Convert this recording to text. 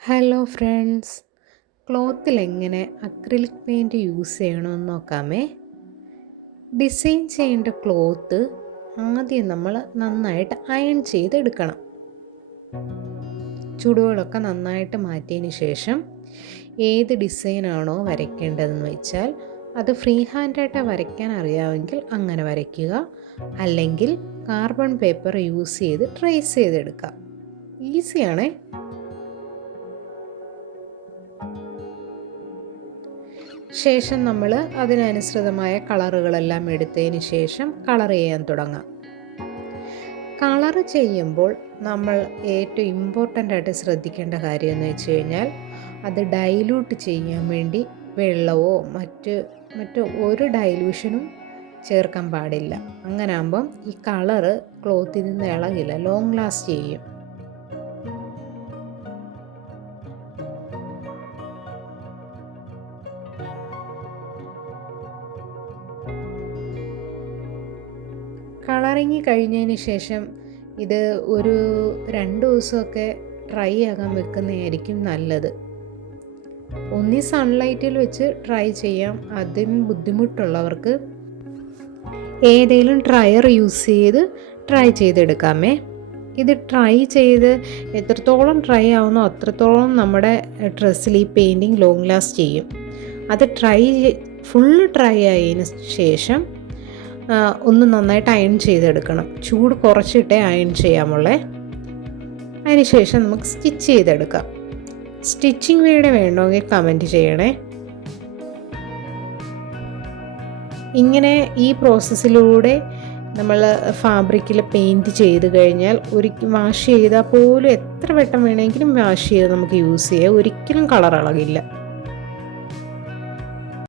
Hello friends, ക്ലോത്തിൽ എങ്ങനെ acrylic paint use ചെയ്യണമെന്ന് നോക്കാമേ. Design ചെയ്യേണ്ട ക്ലോത്ത് ആദ്യം നമ്മൾ നന്നായിട്ട് അയൺ ചെയ്തെടുക്കണം. ചുടുകളൊക്കെ നന്നായിട്ട് മാറ്റിയതിന് ശേഷം ഏത് ഡിസൈനാണോ വരയ്ക്കേണ്ടതെന്ന് വെച്ചാൽ അത് ഫ്രീ ഹാൻഡായിട്ട് വരയ്ക്കാൻ അറിയാമെങ്കിൽ അങ്ങനെ വരയ്ക്കുക, അല്ലെങ്കിൽ കാർബൺ പേപ്പർ യൂസ് ചെയ്ത് ട്രേസ് ചെയ്തെടുക്കാം. ഈസിയാണേ. ശേഷം നമ്മൾ അതിനനുസൃതമായ കളറുകളെല്ലാം എടുത്തതിന് ശേഷം കളർ ചെയ്യാൻ തുടങ്ങാം. കളർ ചെയ്യുമ്പോൾ നമ്മൾ ഏറ്റവും ഇമ്പോർട്ടൻ്റ് ആയിട്ട് ശ്രദ്ധിക്കേണ്ട കാര്യം എന്ന് വെച്ച് കഴിഞ്ഞാൽ അത് ഡൈല്യൂട്ട് ചെയ്യാൻ വേണ്ടി വെള്ളമോ മറ്റ് ഒരു ഡൈല്യൂഷനും ചേർക്കാൻ പാടില്ല. അങ്ങനെ ആകുമ്പം ഈ കളറ് ക്ലോത്തിൽ നിന്ന് ഇളകില്ല, ലോങ് ലാസ്റ്റ് ചെയ്യും. കളറിങ് കഴിഞ്ഞതിന് ശേഷം ഇത് ഒരു 2 ദിവസമൊക്കെ ഡ്രൈ ആകാൻ വെക്കുന്നതായിരിക്കും നല്ലത്. ഒന്നി സൺലൈറ്റിൽ വെച്ച് ട്രൈ ചെയ്യാം. അതിന് ബുദ്ധിമുട്ടുള്ളവർക്ക് ഏതെങ്കിലും ഡ്രയർ യൂസ് ചെയ്ത് ട്രൈ ചെയ്തെടുക്കാമേ. ഇത് ട്രൈ ചെയ്ത് എത്രത്തോളം ഡ്രൈ ആവുന്നോ അത്രത്തോളം നമ്മുടെ ഡ്രസ്സിൽ ഈ പെയിൻറ്റിങ് ലോങ് ലാസ്റ്റ് ചെയ്യും. അത് ഫുള്ള് ഡ്രൈ ആയതിന് ശേഷം ഒന്ന് നന്നായിട്ട് അയൺ ചെയ്തെടുക്കണം. ചൂട് കുറച്ചിട്ടേ അയൺ ചെയ്യാമുള്ളേ. അതിന് ശേഷം നമുക്ക് സ്റ്റിച്ച് ചെയ്തെടുക്കാം. സ്റ്റിച്ചിങ് വീഡിയോ വേണമെങ്കിൽ കമൻറ്റ് ചെയ്യണേ. ഇങ്ങനെ ഈ പ്രോസസ്സിലൂടെ നമ്മൾ ഫാബ്രിക്കിൽ പെയിൻറ്റ് ചെയ്ത് കഴിഞ്ഞാൽ വാഷ് ചെയ്താൽ പോലും എത്ര വട്ടം വേണമെങ്കിലും വാഷ് ചെയ്ത് നമുക്ക് യൂസ് ചെയ്യാം. ഒരിക്കലും കളർ ഇളകില്ല.